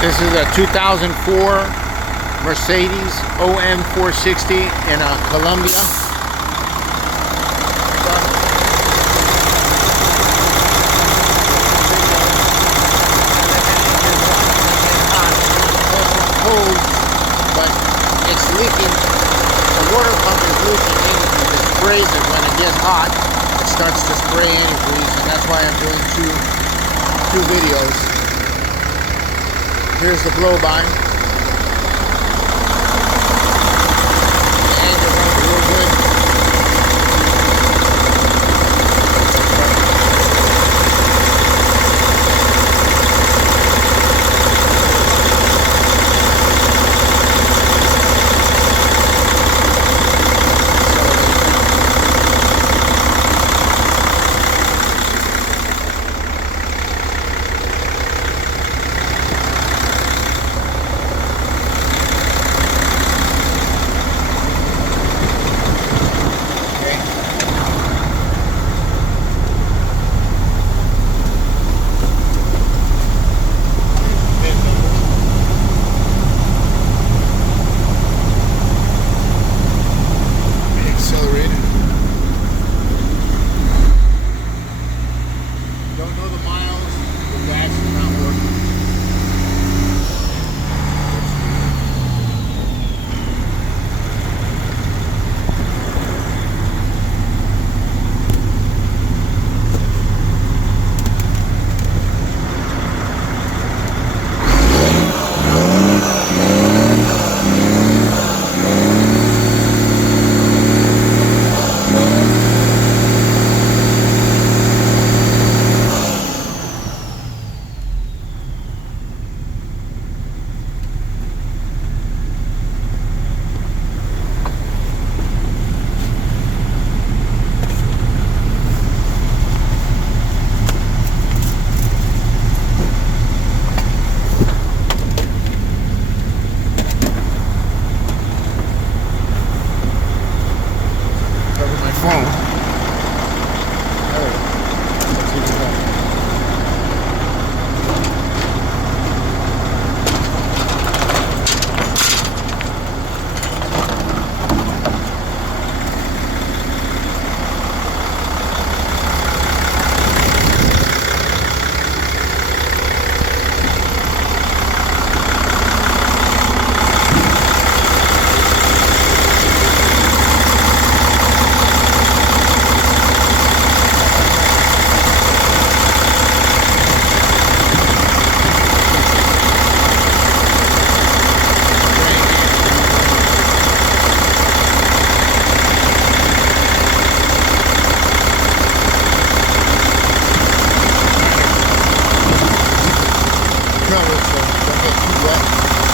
This is a 2004 Mercedes OM 460 in Colombia. Cold, but it's leaking. The water pump is leaking antifreeze. It sprays it when it gets hot. It starts to spray antifreeze, and that's why I'm doing two videos. Here's the blow-by. The engine runs real good. Don't know the miles, the gas is not working. Phone. Let's see what we got. Don't get too wet.